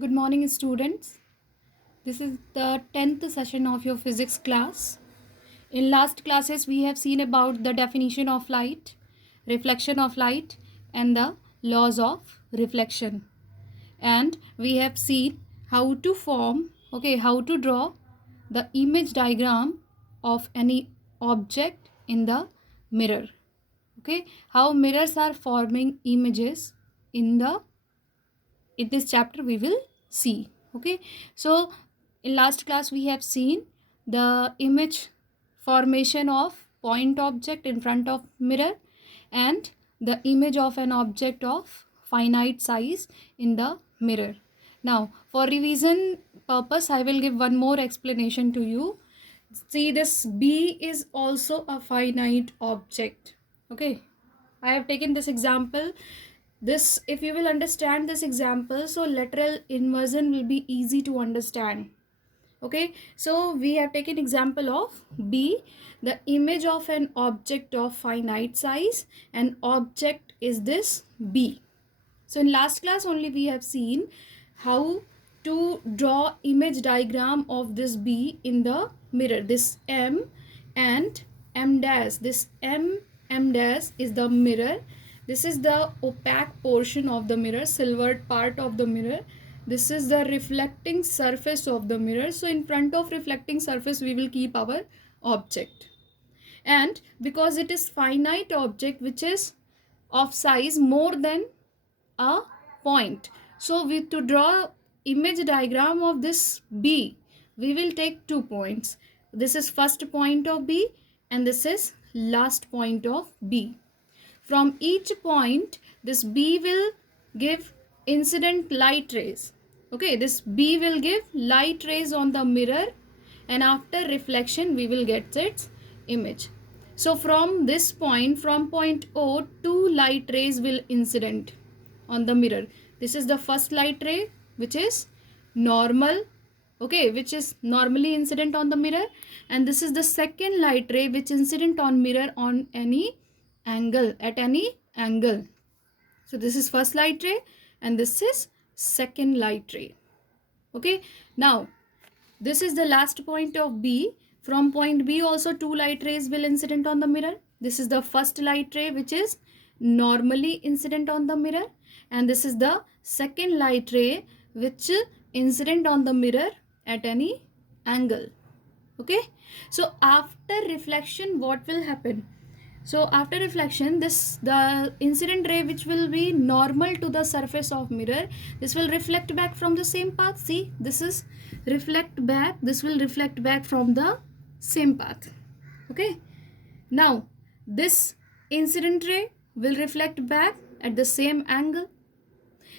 Good morning, students. This is the 10th session of your physics class. In last classes, we have seen about the definition of light, reflection of light, and the laws of reflection. And we have seen how to how to draw the image diagram of any object in the mirror. Okay, how mirrors are forming images in this chapter we will see. Okay, so in last class we have seen the image formation of point object in front of mirror and the image of an object of finite size in the mirror. Now for revision purpose I will give one more explanation to you. See, this B is also a finite object. Okay, I have taken this example. This, if you will understand this example, so lateral inversion will be easy to understand. Okay, so we have taken example of B, the image of an object of finite size, and object is this B. So in last class only we have seen how to draw image diagram of this B in the mirror. This M and M dash. This M dash is the mirror. This is the opaque portion of the mirror, silvered part of the mirror. This is the reflecting surface of the mirror. So in front of reflecting surface we will keep our object. And because it is finite object which is of size more than a point, so to draw image diagram of this B we will take 2 points. This is first point of B and this is last point of B. From each point this B will give incident light rays. Okay, this B will give light rays on the mirror and after reflection we will get its image. So from this point, from point O, 2 light rays will incident on the mirror. This is the first light ray which is normal, okay, which is normally incident on the mirror, and this is the second light ray which incident on mirror on any angle, at any angle. So this is first light ray and this is second light ray. Okay, now this is the last point of B. From point B also 2 light rays will incident on the mirror. This is the first light ray which is normally incident on the mirror, and this is the second light ray which incident on the mirror at any angle. Okay, so after reflection what will happen? So after reflection, the incident ray which will be normal to the surface of mirror, this will reflect back from the same path. See, this is reflect back, this will reflect back from the same path. Okay, now this incident ray will reflect back at the same angle.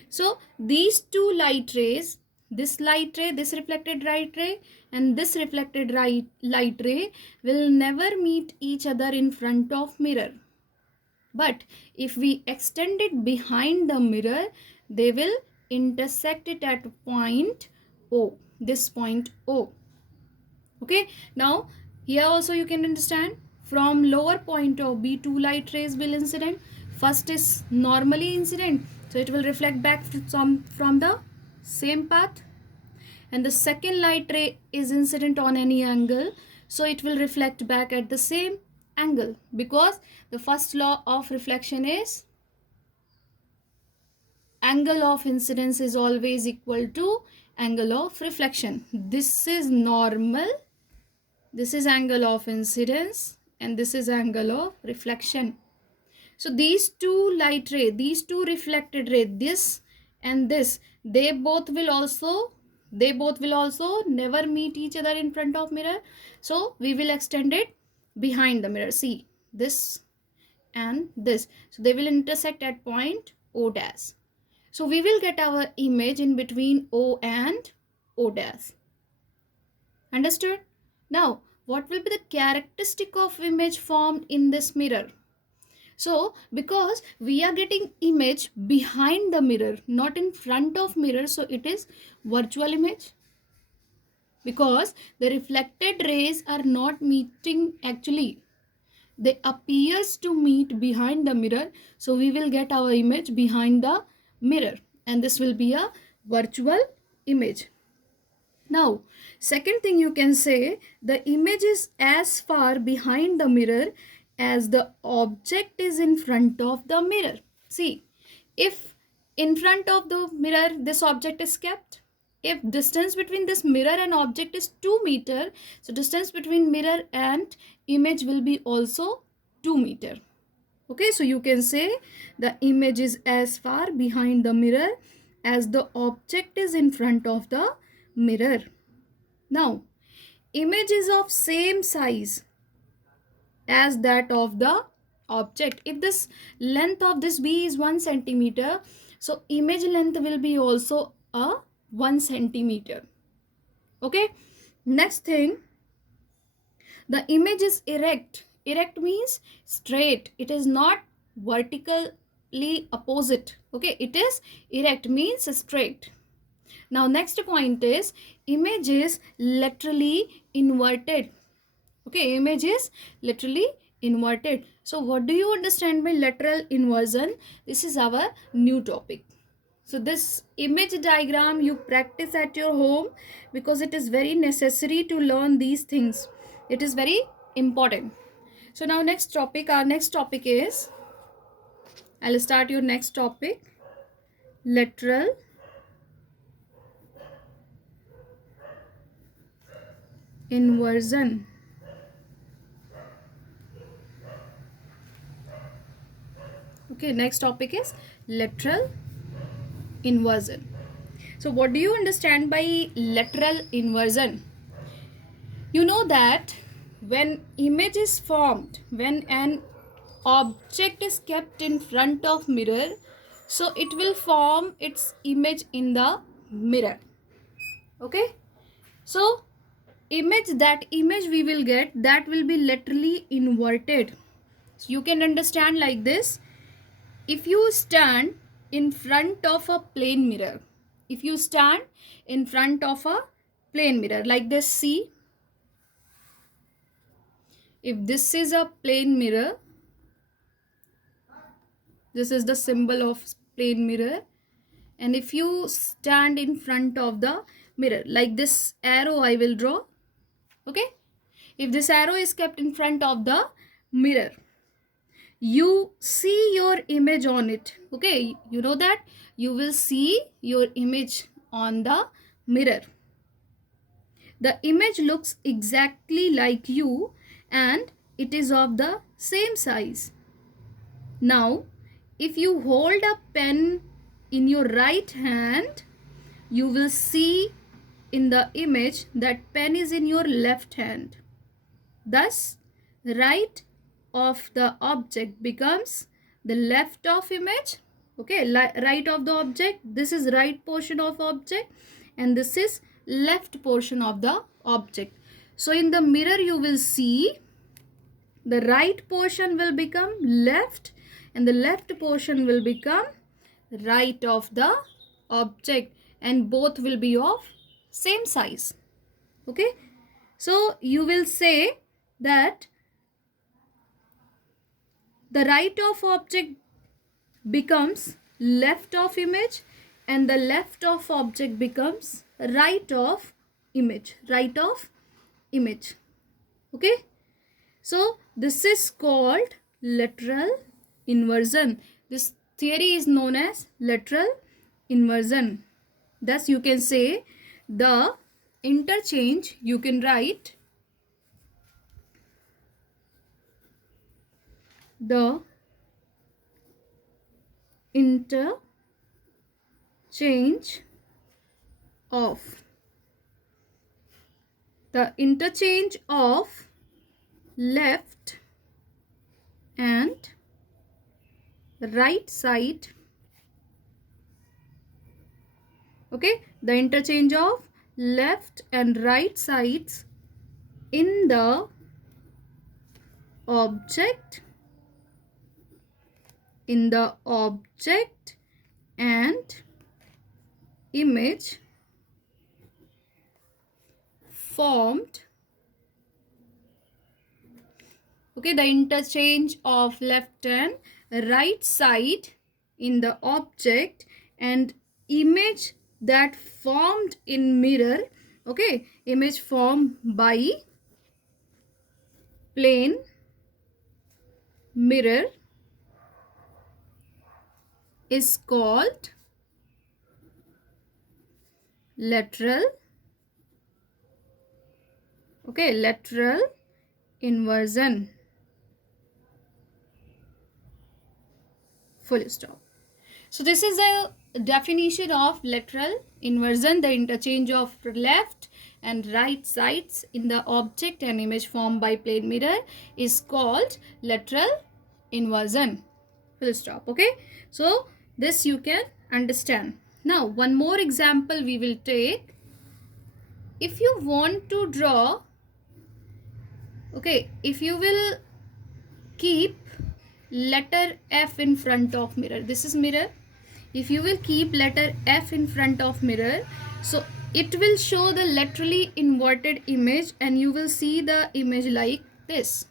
So these two light rays, this light ray, this reflected light ray and this reflected light ray will never meet each other in front of mirror. But if we extend it behind the mirror, they will intersect it at point O, this point O. Okay, now here also you can understand from lower point of B, 2 light rays will incident. First is normally incident, so it will reflect back from the same path, and the second light ray is incident on any angle, so it will reflect back at the same angle, because the first law of reflection is angle of incidence is always equal to angle of reflection. This is normal, this is angle of incidence, and this is angle of reflection. So these two light ray, these two reflected ray, this and this, they both will also never meet each other in front of mirror. So we will extend it behind the mirror. See, this and this. So they will intersect at point O dash. So we will get our image in between O and O dash. Understood? Now, what will be the characteristic of image formed in this mirror? So because we are getting image behind the mirror, not in front of mirror, so it is virtual image, because the reflected rays are not meeting actually, they appears to meet behind the mirror, so we will get our image behind the mirror, and this will be a virtual image. Now, second thing you can say, the image is as far behind the mirror as the object is in front of the mirror. See, if in front of the mirror this object is kept, if distance between this mirror and object is 2 meter, so distance between mirror and image will be also 2 meter. Okay, so you can say the image is as far behind the mirror as the object is in front of the mirror. Now, image is of same size as that of the object. If this length of this B is 1 centimeter, so image length will be also a 1 centimeter. Okay, next thing, the image is erect. Erect means straight. It is not vertically opposite. Okay, it is erect means straight. Now next point is image is laterally inverted. Okay, image is literally inverted. So what do you understand by lateral inversion? This is our new topic. So this image diagram you practice at your home because it is very necessary to learn these things. It is very important. So now next topic, our next topic is, I'll start your next topic, lateral inversion. Okay, next topic is lateral inversion. So what do you understand by lateral inversion? You know that when image is formed, when an object is kept in front of mirror, so it will form its image in the mirror. Okay, so that image we will get, that will be laterally inverted. So you can understand like this. If you stand in front of a plane mirror, if you stand in front of a plane mirror like this, see, if this is a plane mirror, this is the symbol of plane mirror, and if you stand in front of the mirror like this arrow I will draw. Okay, if this arrow is kept in front of the mirror, you see your image on it. Okay, you know that you will see your image on the mirror. The image looks exactly like you and it is of the same size. Now, if you hold a pen in your right hand, you will see in the image that pen is in your left hand. Thus, right of the object becomes the left of image. Okay, right of the object, this is right portion of object and this is left portion of the object. So in the mirror you will see the right portion will become left and the left portion will become right of the object, and both will be of same size. Okay, so you will say that the right of object becomes left of image and the left of object becomes right of image. Okay, so this is called lateral inversion. This theory is known as lateral inversion. Thus you can say the interchange, you can write the interchange of left and right side. Okay, the interchange of left and right sides in the object and image formed. Okay, the interchange of left and right side in the object and image that formed in mirror, okay, image formed by plane mirror is called lateral, okay, lateral inversion. Full stop. So this is a definition of lateral inversion, the interchange of left and right sides in the object and image formed by plane mirror is called lateral inversion. Full stop. Okay. So this you can understand. Now one more example we will take. If you want to draw, okay, if you will keep letter F in front of mirror, this is mirror. If you will keep letter F in front of mirror, so it will show the laterally inverted image and you will see the image like this.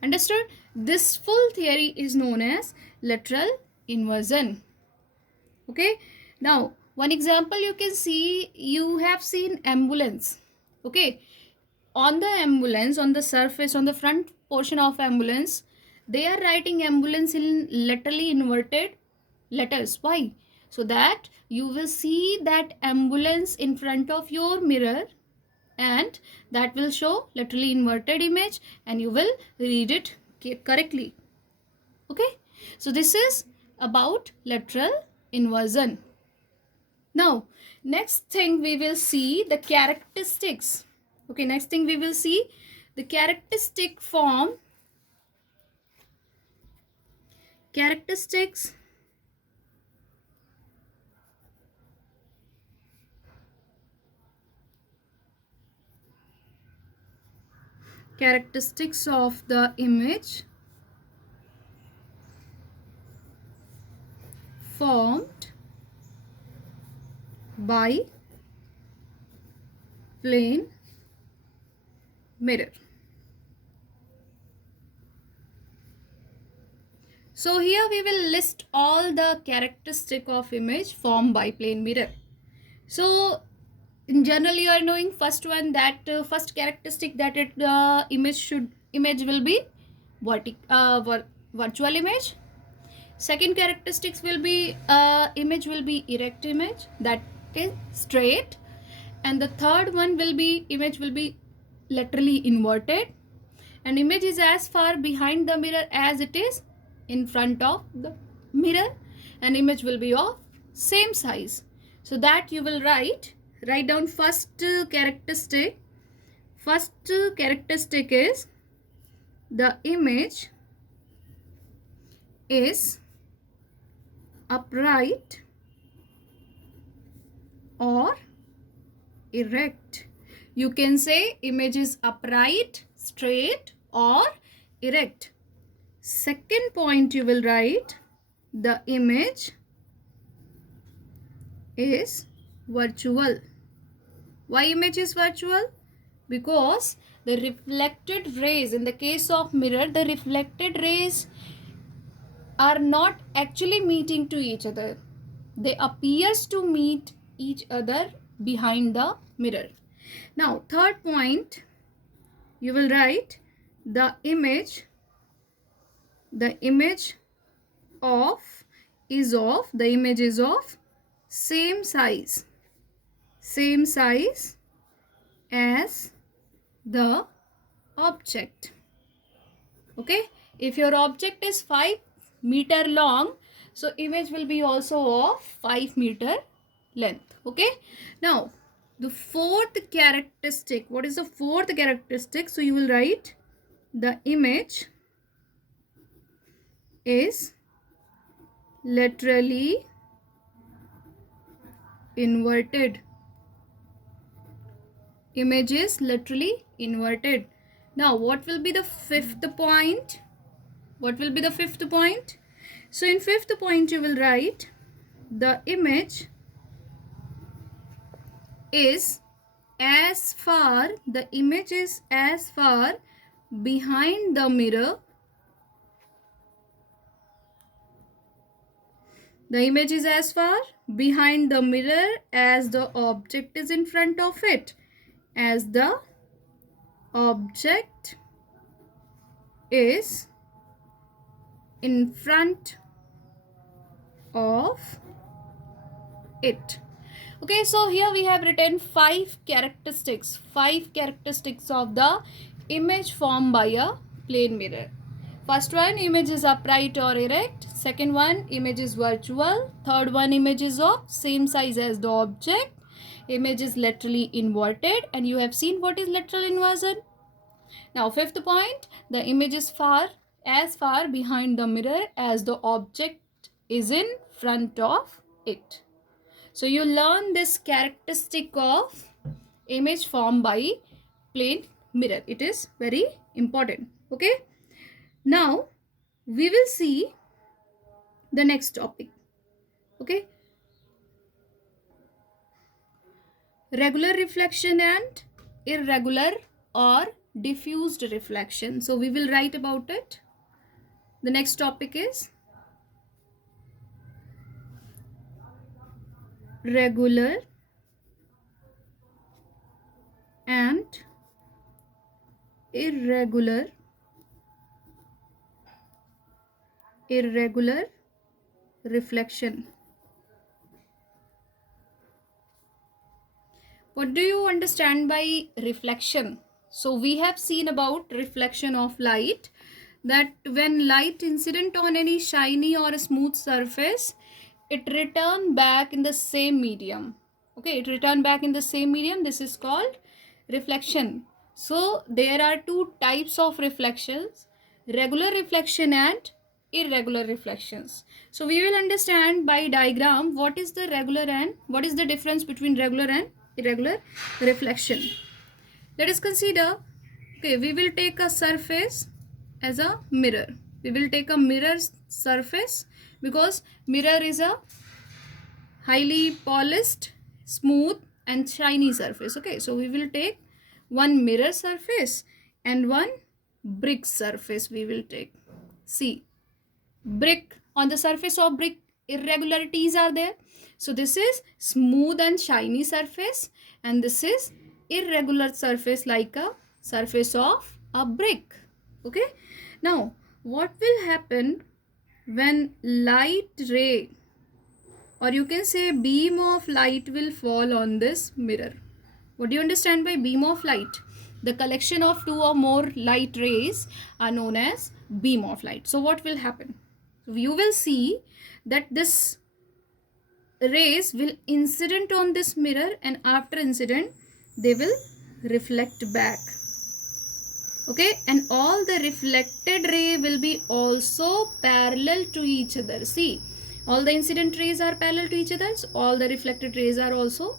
Understood? This full theory is known as lateral inversion. Okay. Now one example you can see, you have seen ambulance. Okay. On the ambulance, on the surface, on the front portion of ambulance, they are writing ambulance in laterally inverted letters. Why? So that you will see that ambulance in front of your mirror and that will show laterally inverted image and you will read it correctly. Okay. So this is about lateral inversion. Now next thing we will see the characteristics. Okay, next thing we will see the characteristics of the image formed by plane mirror. So here we will list all the characteristics of image formed by plane mirror. So in general you are knowing first one, that first characteristic that image will be virtual image. Second characteristics will be image will be erect image, that is straight. And the third one will be image will be laterally inverted, and image is as far behind the mirror as it is in front of the mirror, and image will be of same size. So that you will write down first characteristic. First characteristic is the image is upright or erect. You can say image is upright, straight or erect. Second point you will write the image is virtual. Why image is virtual? Because the reflected rays, in the case of mirror, the reflected rays are not actually meeting to each other. They appears to meet each other behind the mirror. Now third point you will write the image is of same size as the object. Okay, if your object is 5 meter long, so image will be also of 5 meter length. Okay, now the fourth characteristic, what is the fourth characteristic? So you will write the image is laterally inverted. Image is laterally inverted. Now what will be the fifth point? So in fifth point you will write the image is as far behind the mirror The image is as far behind the mirror as the object is in front of it. As the object is in front of it. Okay, so here we have written five characteristics of the image formed by a plane mirror. First one, image is upright or erect. Second one, image is virtual. Third one, image is of same size as the object. Image is laterally inverted, and you have seen what is lateral inversion. Now fifth point, the image is as far behind the mirror as the object is in front of it. So you learn this characteristic of image formed by plane mirror. It is very important. Okay. Now we will see the next topic. Okay. Regular reflection and irregular or diffused reflection. So we will write about it. The next topic is regular and irregular reflection. What do you understand by reflection? So we have seen about reflection of light, that when light incident on any shiny or a smooth surface, it return back in the same medium. Okay, it return back in the same medium. This is called reflection. So there are two types of reflections: regular reflection and irregular reflections. So we will understand by diagram what is the regular and what is the difference between regular and irregular reflection. Let us consider, okay, we will take a surface as a mirror. We will take a mirror surface because mirror is a highly polished, smooth and shiny surface. Okay, so we will take one mirror surface and one brick surface we will take. See, brick, on the surface of brick irregularities are there. So this is smooth and shiny surface, and this is irregular surface like a surface of a brick. Okay, now what will happen when light ray, or you can say beam of light, will fall on this mirror? What do you understand by beam of light? The collection of two or more light rays are known as beam of light. So what will happen? You will see that this rays will incident on this mirror, and after incident they will reflect back. Okay, and all the reflected ray will be also parallel to each other. See, all the incident rays are parallel to each other, so all the reflected rays are also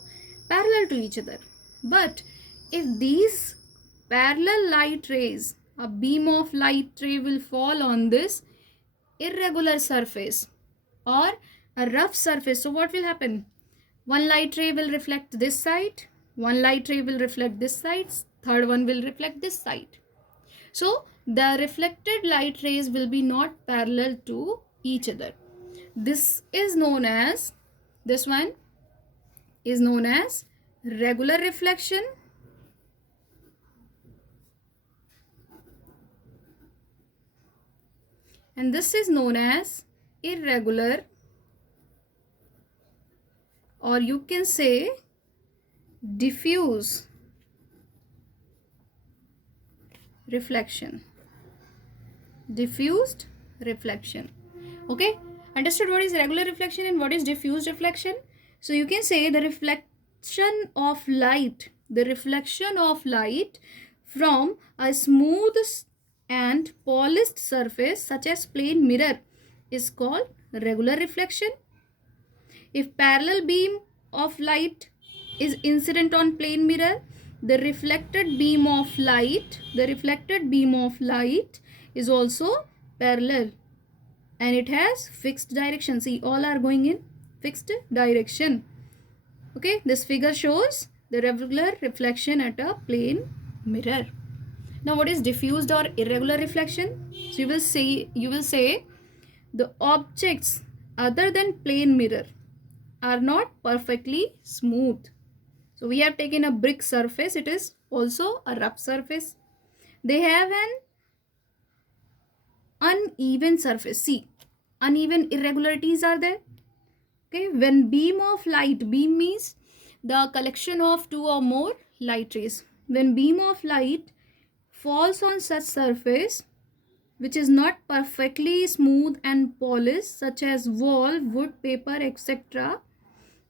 parallel to each other. But if these parallel light rays, a beam of light ray will fall on this irregular surface or a rough surface, so what will happen? One light ray will reflect this side, one light ray will reflect this side, third one will reflect this side. So the reflected light rays will be not parallel to each other. This is known as, this one is known as regular reflection and this is known as irregular, or you can say diffuse reflection. Diffused reflection. Okay, understood what is regular reflection and what is diffused reflection? So you can say the reflection of light, from a smooth and polished surface such as plane mirror is called regular reflection. If parallel beam of light is incident on plane mirror, the reflected beam of light is also parallel and it has fixed direction. See, all are going in fixed direction. Okay, this figure shows the regular reflection at a plane mirror. Now what is diffused or irregular reflection? So you will say the objects other than plane mirror are not perfectly smooth. So we have taken a brick surface. It is also a rough surface. They have an uneven surface. See, uneven irregularities are there. Okay, when beam of light, beam means the collection of two or more light rays. When beam of light falls on such surface which is not perfectly smooth and polished, such as wall, wood, paper, etc.,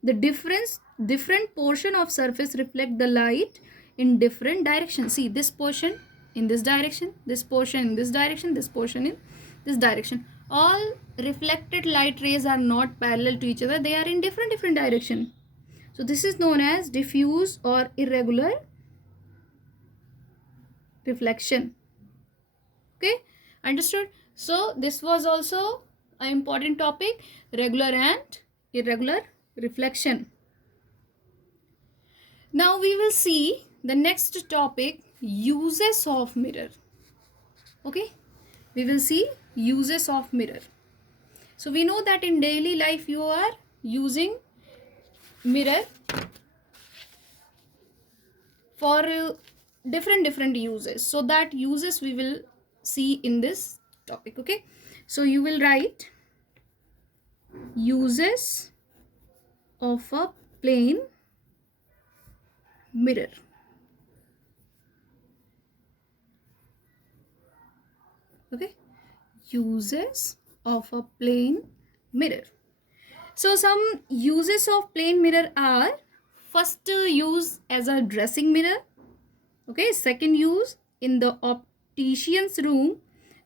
the different portion of surface reflect the light in different directions. See, this portion in this direction, this portion in this direction, this portion in this direction. All reflected light rays are not parallel to each other. They are in different direction. So this is known as diffuse or irregular reflection. Okay, understood? So this was also an important topic, regular and irregular reflection. Now we will see the next topic, uses of mirror. Okay, we will see uses of mirror. So we know that in daily life you are using mirror for different uses. So that uses we will see in this topic. Okay, so you will write uses of a plane mirror. Okay, uses of a plane mirror. So some uses of plane mirror are, first use as a dressing mirror. Okay, second use in the optician's room.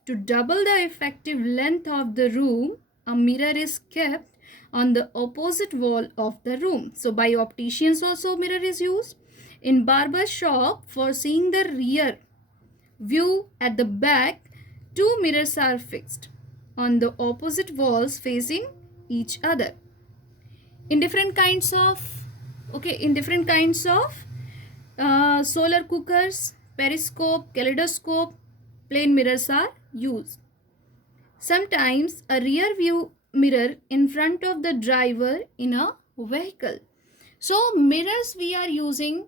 To double the effective length of the room, a mirror is kept on the opposite wall of the room. So by opticians also mirror is used. In barber shop, for seeing the rear view at the back, two mirrors are fixed on the opposite walls facing each other. In different kinds of solar cookers, periscope, kaleidoscope, plane mirrors are used. Sometimes a rear view mirror in front of the driver in a vehicle. So mirrors we are using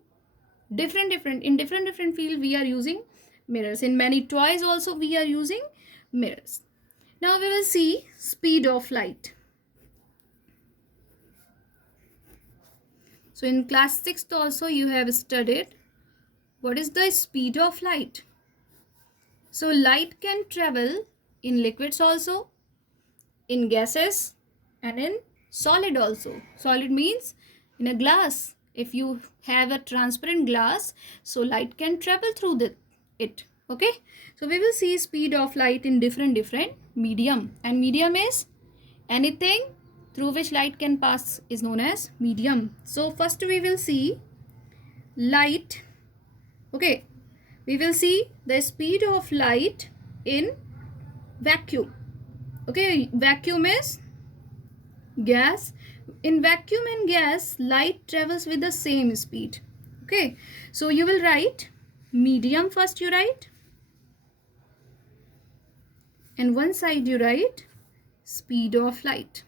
different in different field we are using mirrors. In many toys also we are using mirrors. Now we will see speed of light. So in class 6th also you have studied what is the speed of light. So light can travel in liquids also, in gases, and in solid also. Solid means in a glass. If you have a transparent glass, so light can travel through it. Okay, so we will see speed of light in different medium, and medium is anything through which light can pass is known as medium. So first we will see light. Okay, we will see the speed of light in vacuum. Okay, vacuum is gas. In vacuum and gas, light travels with the same speed. Okay, so you will write medium first, you write, and one side you write speed of light.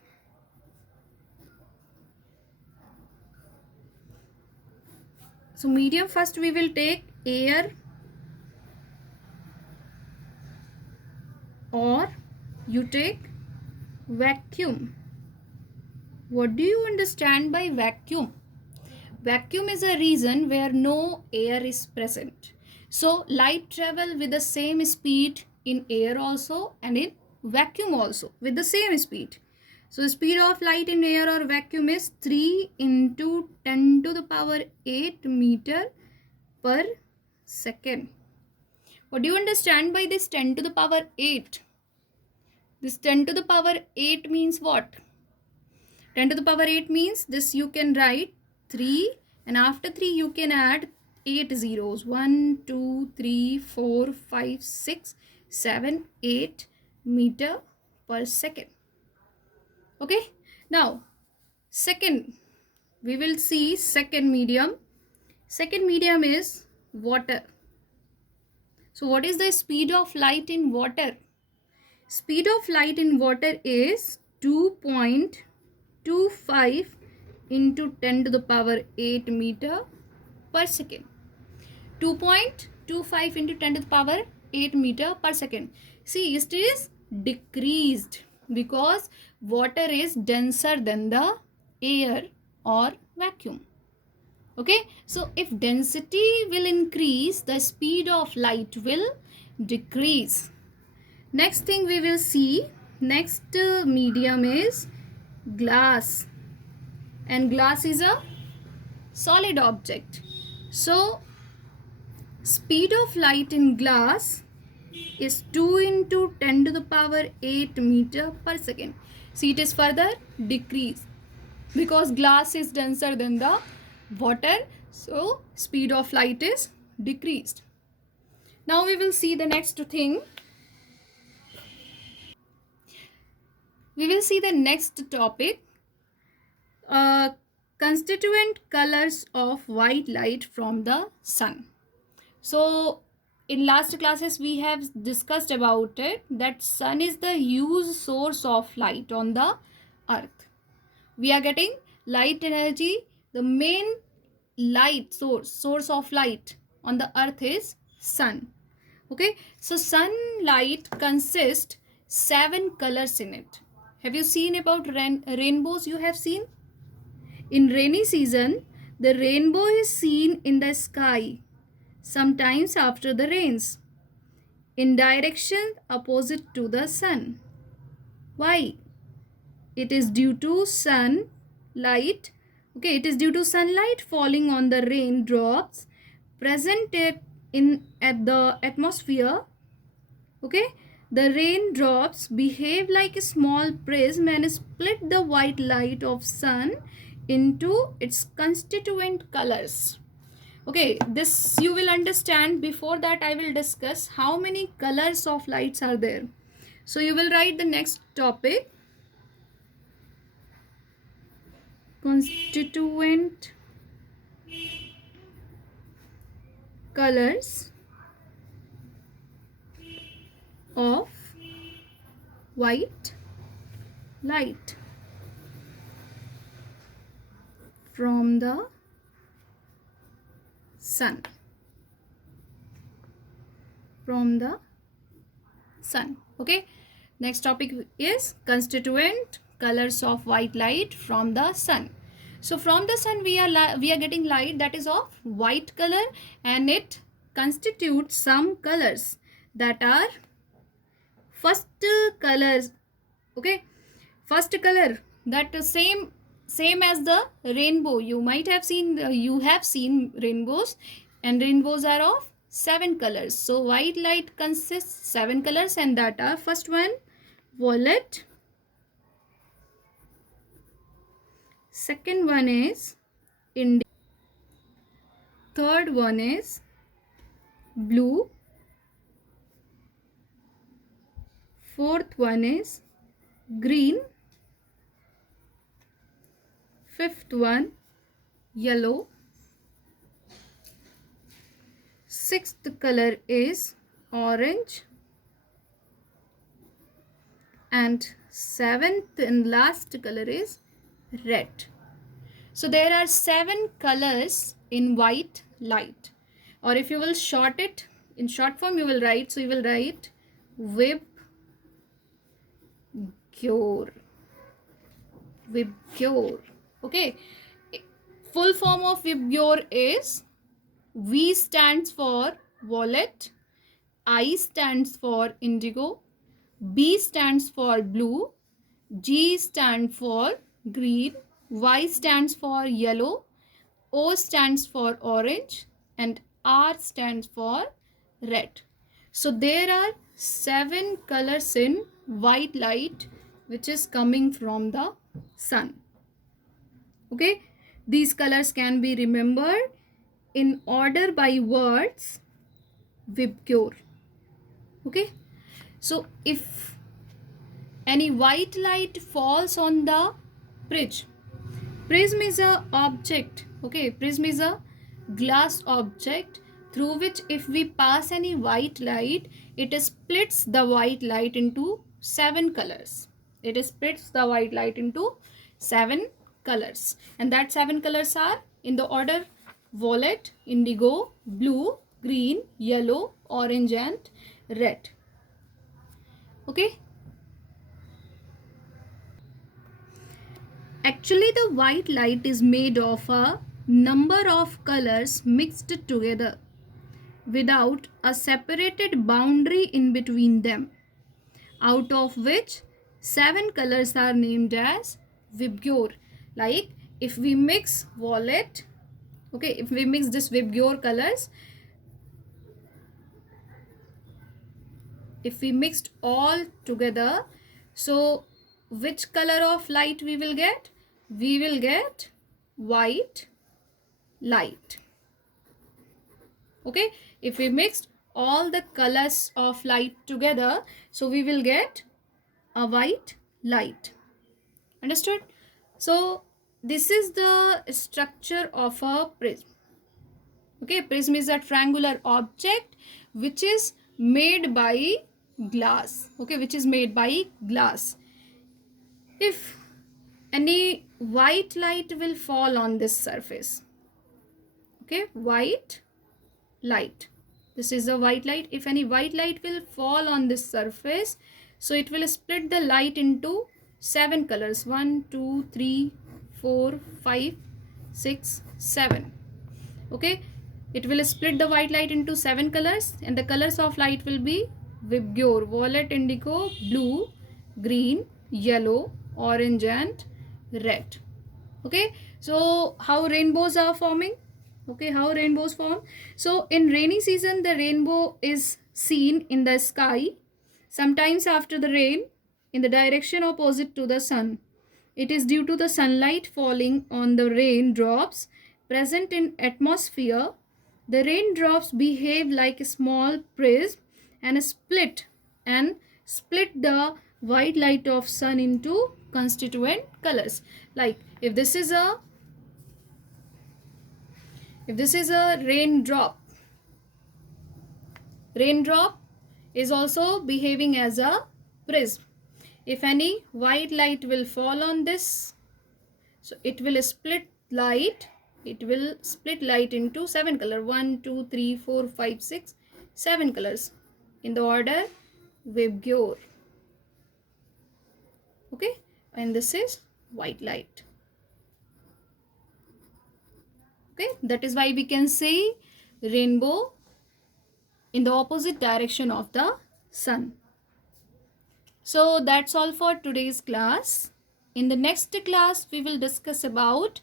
So medium first we will take air, or you take vacuum. What do you understand by vacuum? Vacuum is a region where no air is present. So light travel with the same speed in air also and in vacuum also with the same speed. So speed of light in air or vacuum is 3 into 10 to the power 8 meter per second. What do you understand by this 10 to the power 8? This 10 to the power 8 means what? 10 to the power 8 means this you can write 3, and after 3 you can add 8 zeros. 1, 2, 3, 4, 5, 6, 7, 8 meter per second. Okay, now second, we will see second medium. Second medium is water. So what is the speed of light in water? Speed of light in water is 2.25 into 10 to the power 8 meter per second. 2.25 into 10 to the power 8 meter per second. See, it is decreased because water is denser than the air or vacuum. Okay, so if density will increase, the speed of light will decrease. Next thing we will see, next medium is glass, and glass is a solid object. So speed of light in glass is 2 into 10 to the power 8 meter per second. See, it is further decreased because glass is denser than the water, so speed of light is decreased. Now we will see the next thing. We will see the next topic, constituent colors of white light from the sun. So in last classes we have discussed about it, that sun is the huge source of light on the earth. We are getting light energy. The main light source of light on the earth is sun. Okay, so sunlight consists 7 colors in it. Have you seen about rainbows? You have seen in rainy season the rainbow is seen in the sky sometimes after the rains in direction opposite to the sun. Why? It is due to sunlight. Okay, it is due to sunlight falling on the raindrops present at the atmosphere. Okay, the raindrops behave like a small prism and split the white light of sun into its constituent colors. Okay, this you will understand. Before that, I will discuss how many colors of lights are there. So you will write the next topic, constituent colors of white light from the sun. From the sun. Okay, next topic is constituent colors of white light from the sun. So from the sun we are getting light that is of white color, and it constitutes some colors that are first colors. Okay, first color that same as the rainbow. You might have seen you have seen rainbows, and rainbows are of 7 colors. So white light consists 7 colors, and that are first one violet, second one is indigo, third one is blue, fourth one is green, fifth one yellow, sixth color is orange, and seventh and last color is red. So there are 7 colors in white light, or if you will short it in short form, you will write, so you will write Vibgyor. Okay, full form of Vibgyor is V stands for violet, I stands for indigo, B stands for blue, G stands for green, Y stands for yellow, O stands for orange, and R stands for red. So there are 7 colors in white light which is coming from the sun. Okay, these colors can be remembered in order by words Vibgyor. Okay, so if any white light falls on the prism is a object. Okay, prism is a glass object through which if we pass any white light, it splits the white light into 7 colors. It splits the white light into 7 colors, and that 7 colors are in the order violet, indigo, blue, green, yellow, orange and red. Okay. Actually, the white light is made of a number of colors mixed together without a separated boundary in between them, out of which 7 colors are named as Vibgyor. Like if we mix violet, okay, if we mix this Vibgyor colors, if we mixed all together, so which color of light we will get? We will get white light. Okay, if we mixed all the colors of light together, so we will get a white light. Understood? So this is the structure of a prism. Okay, prism is a triangular object which is made by glass. Okay, which is made by glass. If any white light will fall on this surface, okay, white light, this is a white light. If any white light will fall on this surface, so it will split the light into 7 colors. 1 2 3 4 5 6 7. Okay, it will split the white light into 7 colors, and the colors of light will be Vibgyor, violet, indigo, blue, green, yellow, orange and red. Okay, so how rainbows are forming? Okay, how rainbows form? So in rainy season, the rainbow is seen in the sky, sometimes after the rain, in the direction opposite to the sun. It is due to the sunlight falling on the raindrops present in atmosphere. The raindrops behave like a small prism and split the white light of sun into constituent colors. Like if this is a raindrop is also behaving as a prism. If any white light will fall on this, so it will split light into 7 colors. 1 2 3 4 5 6 7 colors in the order Vibgyor. Okay, and this is white light. Okay, that is why we can say rainbow in the opposite direction of the sun. So that's all for today's class. In the next class, we will discuss about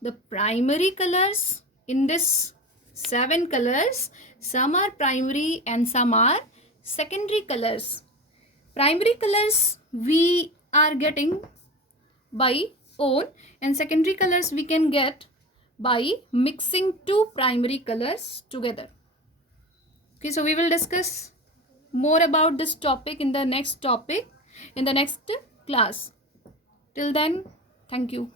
the primary colors. In this 7 colors, some are primary and some are secondary colors. Primary colors we are getting by own, and secondary colors we can get by mixing 2 primary colors together. Okay, so we will discuss more about this topic in the next class. Till then, thank you.